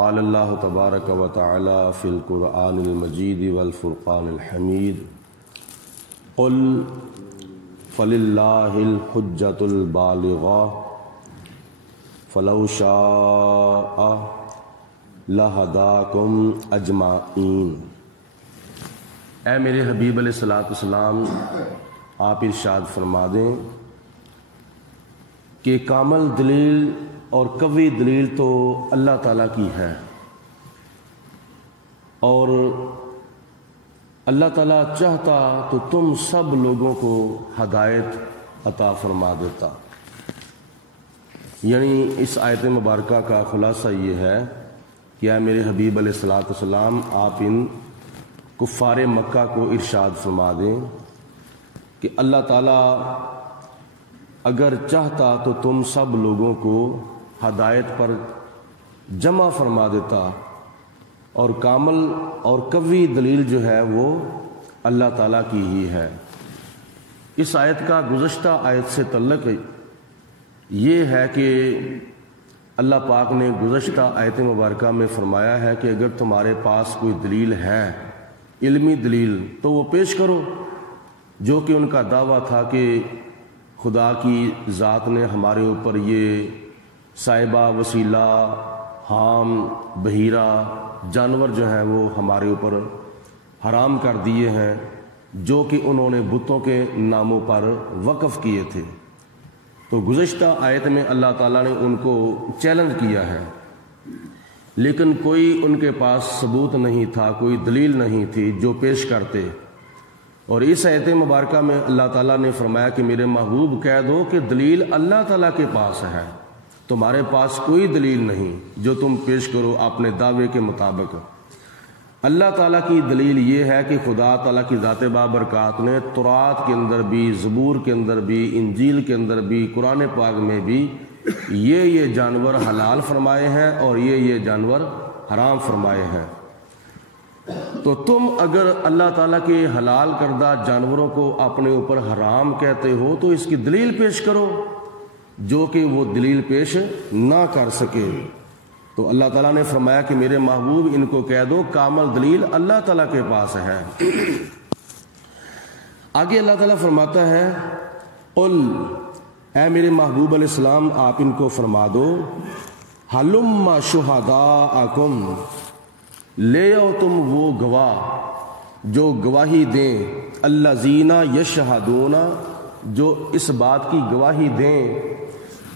قال اللہ تبارک و تعالی فی القرآن المجید والفرقان الحمید قل فللہ الحجۃ البالغہ فلو شاء لہداکم اجمعین۔ اے میرے حبیب علیہ الصلوۃ والسلام، آپ ارشاد فرما دیں کہ کامل دلیل اور قوی دلیل تو اللہ تعالیٰ کی ہے، اور اللہ تعالیٰ چاہتا تو تم سب لوگوں کو ہدایت عطا فرما دیتا۔ یعنی اس آیت مبارکہ کا خلاصہ یہ ہے کہ اے میرے حبیب علیہ الصلوۃ والسلام، آپ ان کفار مکہ کو ارشاد فرما دیں کہ اللہ تعالیٰ اگر چاہتا تو تم سب لوگوں کو ہدایت پر جمع فرما دیتا، اور کامل اور قوی دلیل جو ہے وہ اللہ تعالیٰ کی ہی ہے۔ اس آیت کا گزشتہ آیت سے تعلق یہ ہے کہ اللہ پاک نے گزشتہ آیت مبارکہ میں فرمایا ہے کہ اگر تمہارے پاس کوئی دلیل ہے، علمی دلیل، تو وہ پیش کرو، جو کہ ان کا دعویٰ تھا کہ خدا کی ذات نے ہمارے اوپر یہ صاحبہ، وسیلہ، حام، بحیرہ جانور جو ہیں وہ ہمارے اوپر حرام کر دیے ہیں، جو کہ انہوں نے بتوں کے ناموں پر وقف کیے تھے۔ تو گزشتہ آیت میں اللہ تعالیٰ نے ان کو چیلنج کیا ہے، لیکن کوئی ان کے پاس ثبوت نہیں تھا، کوئی دلیل نہیں تھی جو پیش کرتے۔ اور اس آیت مبارکہ میں اللہ تعالیٰ نے فرمایا کہ میرے محبوب کہہ دو کہ دلیل اللہ تعالیٰ کے پاس ہے، تمہارے پاس کوئی دلیل نہیں جو تم پیش کرو اپنے دعوے کے مطابق۔ اللہ تعالیٰ کی دلیل یہ ہے کہ خدا تعالیٰ کی ذات بابرکات نے تورات کے اندر بھی، زبور کے اندر بھی، انجیل کے اندر بھی، قرآن پاک میں بھی یہ جانور حلال فرمائے ہیں اور یہ جانور حرام فرمائے ہیں۔ تو تم اگر اللہ تعالیٰ کے حلال کردہ جانوروں کو اپنے اوپر حرام کہتے ہو تو اس کی دلیل پیش کرو، جو کہ وہ دلیل پیش نہ کر سکے۔ تو اللہ تعالیٰ نے فرمایا کہ میرے محبوب ان کو کہہ دو کامل دلیل اللہ تعالیٰ کے پاس ہے۔ آگے اللہ تعالیٰ فرماتا ہے قل، اے میرے محبوب علیہ السلام آپ ان کو فرما دو ہلم شہداءکم، لے آؤ تم وہ گواہ جو گواہی دیں، الذین یشہدون، جو اس بات کی گواہی دیں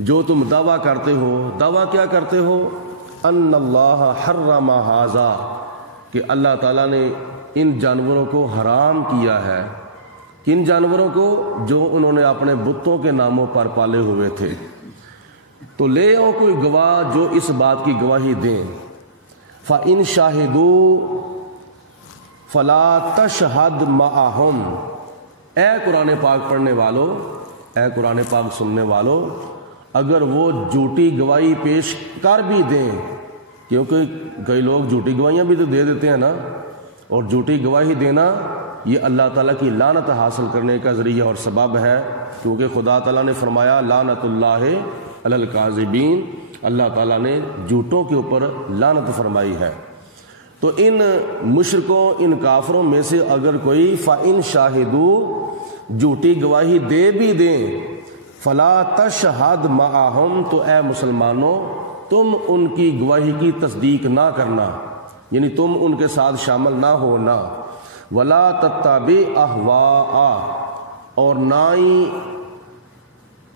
جو تم دعویٰ کرتے ہو۔ دعویٰ کیا کرتے ہو؟ ان اللہ حرم ھذا، کہ اللہ تعالیٰ نے ان جانوروں کو حرام کیا ہے۔ کن جانوروں کو؟ جو انہوں نے اپنے بتوں کے ناموں پر پالے ہوئے تھے۔ تو لے آؤ کوئی گواہ جو اس بات کی گواہی دیں۔ فَإِن شَاهِدُوا فَلَا تَشْهَدْ مَعَهُمْ، اے قرآن پاک پڑھنے والو، اے قرآن پاک سننے والو، اگر وہ جھوٹی گواہی پیش کر بھی دیں، کیونکہ کئی لوگ جھوٹی گواہیاں بھی تو دے دیتے ہیں نا، اور جھوٹی گواہی دینا یہ اللہ تعالیٰ کی لعنت حاصل کرنے کا ذریعہ اور سبب ہے، کیونکہ خدا تعالیٰ نے فرمایا لعنت اللہ علی الکاذبین، اللہ تعالیٰ نے جھوٹوں کے اوپر لعنت فرمائی ہے۔ تو ان مشرکوں، ان کافروں میں سے اگر کوئی فَإِن شَاهِدُوا جھوٹی گواہی دے بھی دیں، فَلَا تَشْهَدْ مَعَهُمْ، تو اے مسلمانوں تم ان کی گواہی کی تصدیق نہ کرنا، یعنی تم ان کے ساتھ شامل نہ ہونا۔ وَلَا تَتَّبِعْ أَهْوَاءَ، اور نہ ہی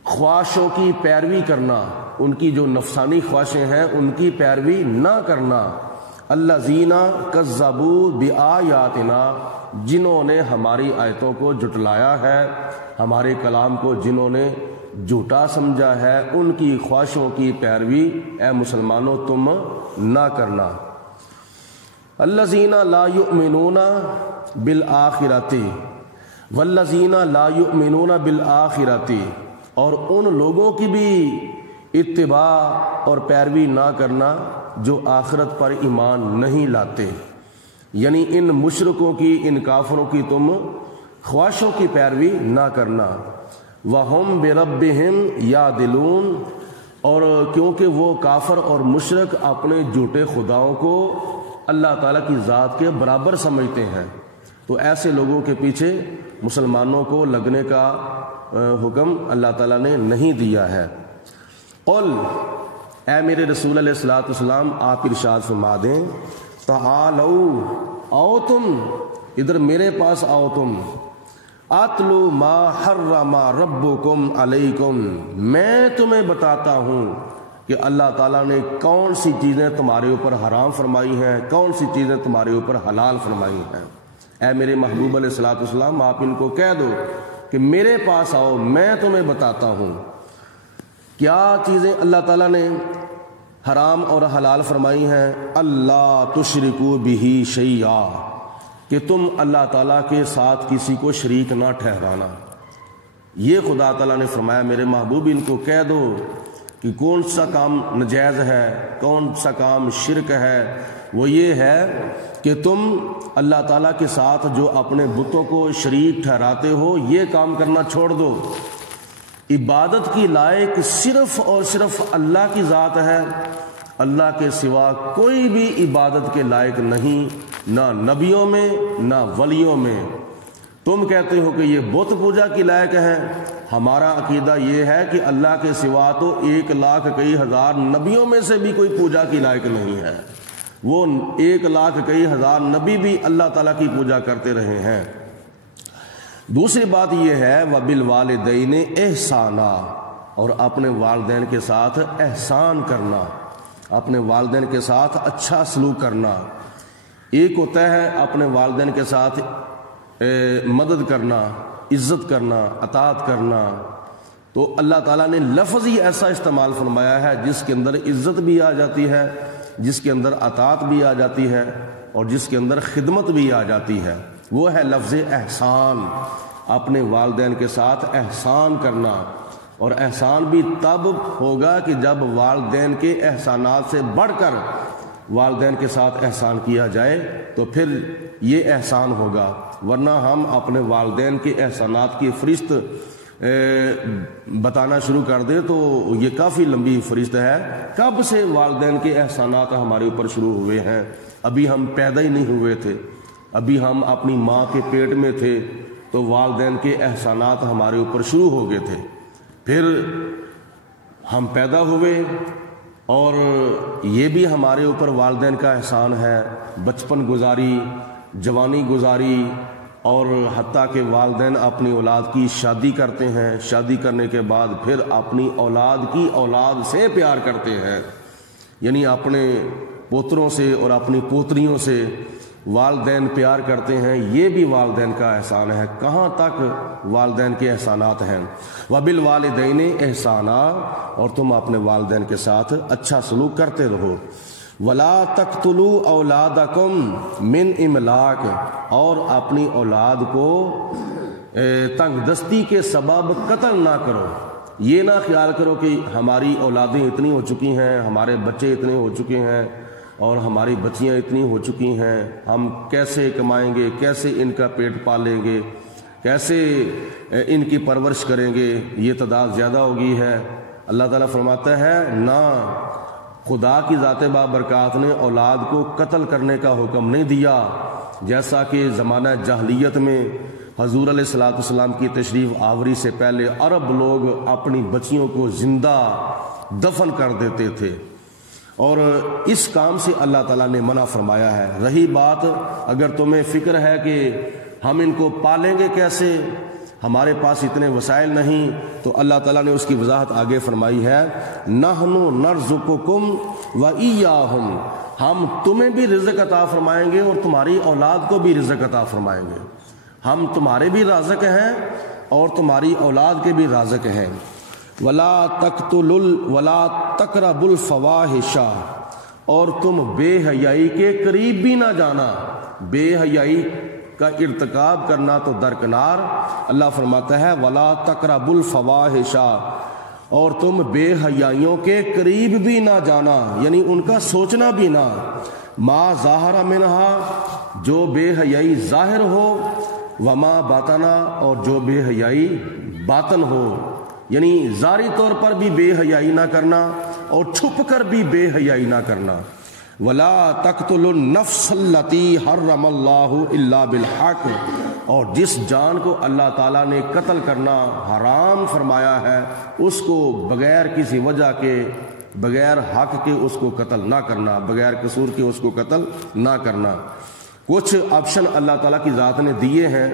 خواہشوں کی پیروی کرنا، ان کی جو نفسانی خواہشیں ہیں ان کی پیروی نہ کرنا۔ الذین کذبوا بآیاتنا، جنہوں نے ہماری آیتوں کو جھٹلایا ہے، ہمارے کلام کو جنہوں نے جھوٹا سمجھا ہے، ان کی خواہشوں کی پیروی اے مسلمانوں تم نہ کرنا۔ الذین لا یؤمنون بالآخرۃ والذین لا یؤمنون بالآخرۃ، اور ان لوگوں کی بھی اتباع اور پیروی نہ کرنا جو آخرت پر ایمان نہیں لاتے، یعنی ان مشرکوں کی، ان کافروں کی تم خواہشوں کی پیروی نہ کرنا۔ وَهُمْ بِرَبِّهِمْ يَعْدِلُونَ، اور کیونکہ وہ کافر اور مشرک اپنے جھوٹے خداؤں کو اللہ تعالیٰ کی ذات کے برابر سمجھتے ہیں، تو ایسے لوگوں کے پیچھے مسلمانوں کو لگنے کا حکم اللہ تعالیٰ نے نہیں دیا ہے۔ قل، اے میرے رسول علیہ الصلوۃ والسلام آپ ارشاد فرما دیں، تعالوا، آؤ تم ادھر میرے پاس آؤ تم، اتلو ما حرم ربکم علیکم، میں تمہیں بتاتا ہوں کہ اللہ تعالیٰ نے کون سی چیزیں تمہارے اوپر حرام فرمائی ہیں، کون سی چیزیں تمہارے اوپر حلال فرمائی ہیں۔ اے میرے محبوب علیہ الصلوۃ والسلام آپ ان کو کہہ دو کہ میرے پاس آؤ، میں تمہیں بتاتا ہوں کیا چیزیں اللہ تعالیٰ نے حرام اور حلال فرمائی ہیں۔ اللہ تشرکوا بہ شیئا، کہ تم اللہ تعالیٰ کے ساتھ کسی کو شریک نہ ٹھہرانا۔ یہ خدا تعالیٰ نے فرمایا میرے محبوب ان کو کہہ دو کہ کون سا کام ناجائز ہے، کون سا کام شرک ہے۔ وہ یہ ہے کہ تم اللہ تعالیٰ کے ساتھ جو اپنے بتوں کو شریک ٹھہراتے ہو، یہ کام کرنا چھوڑ دو۔ عبادت کی لائق صرف اور صرف اللہ کی ذات ہے، اللہ کے سوا کوئی بھی عبادت کے لائق نہیں، نہ نبیوں میں نہ ولیوں میں۔ تم کہتے ہو کہ یہ بت پوجا کی لائق ہیں، ہمارا عقیدہ یہ ہے کہ اللہ کے سوا تو 1,00,000 کئی ہزار نبیوں میں سے بھی کوئی پوجا کی لائق نہیں ہے، وہ 1,00,000 کئی ہزار نبی بھی اللہ تعالیٰ کی پوجا کرتے رہے ہیں۔ دوسری بات یہ ہے وَبِالْوَالِدَيْنِ احسانا، اور اپنے والدین کے ساتھ احسان کرنا، اپنے والدین کے ساتھ اچھا سلوک کرنا۔ ایک ہوتا ہے اپنے والدین کے ساتھ مدد کرنا، عزت کرنا، اطاعت کرنا، تو اللہ تعالیٰ نے لفظ ہی ایسا استعمال فرمایا ہے جس کے اندر عزت بھی آ جاتی ہے، جس کے اندر اطاعت بھی آ جاتی ہے، اور جس کے اندر خدمت بھی آ جاتی ہے، وہ ہے لفظ احسان۔ اپنے والدین کے ساتھ احسان کرنا، اور احسان بھی تب ہوگا کہ جب والدین کے احسانات سے بڑھ کر والدین کے ساتھ احسان کیا جائے تو پھر یہ احسان ہوگا، ورنہ ہم اپنے والدین کے احسانات کی فہرست بتانا شروع کر دیں تو یہ کافی لمبی فہرست ہے۔ کب سے والدین کے احسانات ہمارے اوپر شروع ہوئے ہیں؟ ابھی ہم پیدا ہی نہیں ہوئے تھے، ابھی ہم اپنی ماں کے پیٹ میں تھے تو والدین کے احسانات ہمارے اوپر شروع ہو گئے تھے، پھر ہم پیدا ہوئے اور یہ بھی ہمارے اوپر والدین کا احسان ہے، بچپن گزاری، جوانی گزاری، اور حتیٰ کہ والدین اپنی اولاد کی شادی کرتے ہیں، شادی کرنے کے بعد پھر اپنی اولاد کی اولاد سے پیار کرتے ہیں، یعنی اپنے پوتروں سے اور اپنی پوتریوں سے والدین پیار کرتے ہیں، یہ بھی والدین کا احسان ہے۔ کہاں تک والدین کے احسانات ہیں؟ وَبِالْوَالِدَيْنِ احسانا، اور تم اپنے والدین کے ساتھ اچھا سلوک کرتے رہو۔ وَلَا تَقْتُلُوا أَوْلَادَكُمْ مِنْ إِمْلَاقٍ، اور اپنی اولاد کو تنگ دستی کے سبب قتل نہ کرو۔ یہ نہ خیال کرو کہ ہماری اولادیں اتنی ہو چکی ہیں، ہمارے بچے اتنے ہو چکے ہیں اور ہماری بچیاں اتنی ہو چکی ہیں، ہم کیسے کمائیں گے، کیسے ان کا پیٹ پالیں گے، کیسے ان کی پرورش کریں گے، یہ تعداد زیادہ ہوگی ہے۔ اللہ تعالیٰ فرماتا ہے نہ، خدا کی ذات بابرکات نے اولاد کو قتل کرنے کا حکم نہیں دیا، جیسا کہ زمانہ جاہلیت میں حضور علیہ الصلوۃ والسلام کی تشریف آوری سے پہلے عرب لوگ اپنی بچیوں کو زندہ دفن کر دیتے تھے، اور اس کام سے اللہ تعالیٰ نے منع فرمایا ہے۔ رہی بات اگر تمہیں فکر ہے کہ ہم ان کو پالیں گے کیسے، ہمارے پاس اتنے وسائل نہیں، تو اللہ تعالیٰ نے اس کی وضاحت آگے فرمائی ہے، نحن نرزقکم وإیاہم، ہم تمہیں بھی رزق عطا فرمائیں گے اور تمہاری اولاد کو بھی رزق عطا فرمائیں گے، ہم تمہارے بھی رازق ہیں اور تمہاری اولاد کے بھی رازق ہیں۔ ولا تقربوا الفواحش، اور تم بے حیائی کے قریب بھی نہ جانا۔ بے حیائی کا ارتکاب کرنا تو درکنار، اللہ فرماتا ہے ولا تقربوا الفواحش، اور تم بے حیائیوں کے قریب بھی نہ جانا، یعنی ان کا سوچنا بھی نہ۔ ما ظاہر منہا، جو بے حیائی ظاہر ہو، وما باطنا، اور جو بے حیائی باطن ہو، یعنی ظاہری طور پر بھی بے حیائی نہ کرنا اور چھپ کر بھی بے حیائی نہ کرنا۔ وَلَا تَقْتُلُوا النَّفْسَ الَّتِي حَرَّمَ اللَّهُ إِلَّا بِالْحَقِّ، اور جس جان کو اللہ تعالیٰ نے قتل کرنا حرام فرمایا ہے اس کو بغیر کسی وجہ کے، بغیر حق کے اس کو قتل نہ کرنا، بغیر قصور کے اس کو قتل نہ کرنا۔ کچھ آپشن اللہ تعالیٰ کی ذات نے دیے ہیں،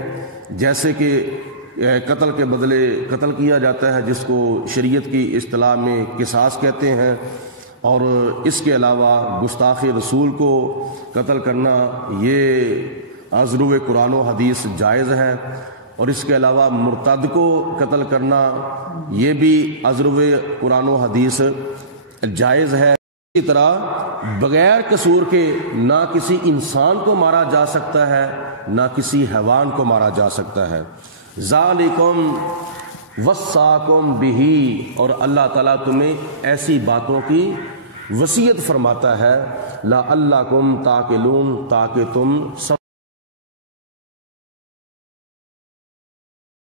جیسے کہ قتل کے بدلے قتل کیا جاتا ہے جس کو شریعت کی اصطلاح میں قصاص کہتے ہیں، اور اس کے علاوہ گستاخ رسول کو قتل کرنا یہ عذرو قرآن و حدیث جائز ہے، اور اس کے علاوہ مرتد کو قتل کرنا یہ بھی عذرو قرآن و حدیث جائز ہے۔ اسی طرح بغیر قصور کے نہ کسی انسان کو مارا جا سکتا ہے نہ کسی حیوان کو مارا جا سکتا ہے۔ ذالکم وصاکم بہ، اور اللہ تعالیٰ تمہیں ایسی باتوں کی وصیت فرماتا ہے لعلکم تعقلون، تاکہ تم